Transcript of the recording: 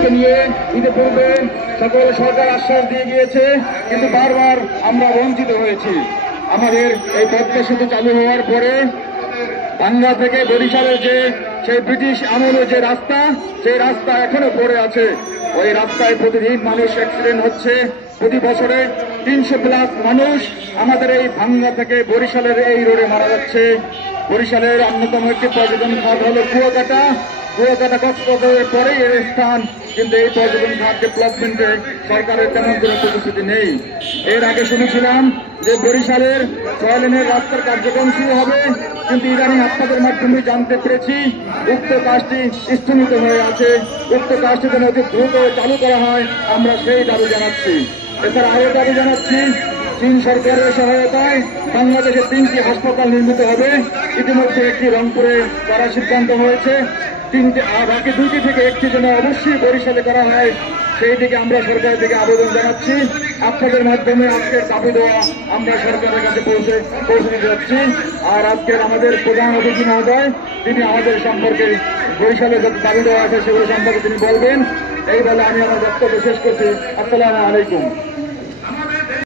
আজকে নিয়ে ইতিপূর্বে সকল সরকার আশ্বাস দিয়ে গিয়েছে, কিন্তু বারবার আমরা বঞ্চিত হয়েছি। আমাদের এই পদ্মা সেতু চালু হওয়ার পরে ভাঙ্গা থেকে বরিশালের যে সেই ব্রিটিশ আমলের যে রাস্তা, সেই রাস্তা এখনো পড়ে আছে। ওই রাস্তায় প্রতিদিন মানুষ অ্যাক্সিডেন্ট হচ্ছে। প্রতি বছরে 300+ মানুষ আমাদের এই ভাঙ্গা থেকে বরিশালের এই রোডে মারা যাচ্ছে। বরিশালের অন্যতম একটি পর্যটন খাত হলো কুয়াকাটা। কুয়াকাটা কক্সবাজারের পরেই এর স্থান, কিন্তু এই পর্যটন খাত ডেভেলপমেন্টে সরকারের তেমন কোনো প্রতিশ্রুতি নেই। এর আগে শুনেছিলাম যে বরিশালের 6 লেনের রাস্তার কার্যক্রম শুরু হবে, কিন্তু ইদানিং আপনাদের মাধ্যমে জানতে পেরেছি উক্ত কাজটি স্থগিত হয়ে আছে। উক্ত কাজটি যেন অতি দ্রুত চালু করা হয়, আমরা সেই দাবি জানাচ্ছি। এছাড়া আরও দাবি জানাচ্ছি, চীন সরকারের সহায়তায় বাংলাদেশে 3টি হাসপাতাল নির্মিত হবে। ইতিমধ্যে একটি রংপুরে করার সিদ্ধান্ত হয়েছে। বাকি 2টি থেকে একটি যেন অবশ্যই বরিশালে করা হয়, সেই দিকে আমরা সরকারের দিকে আবেদন জানাচ্ছি। আপনাদের মাধ্যমে আজকের দাবি দেওয়া আমরা সরকারের কাছে পৌঁছে দিতে যাচ্ছি। আর আজকের আমাদের প্রধান অতিথি মহোদয়, তিনি আমাদের সম্পর্কে বরিশালে যত দাবি দেওয়া আছে সেগুলো সম্পর্কে তিনি বলবেন। এই বলে আমি আমার বক্তব্য শেষ করছি। আসসালামু আলাইকুম।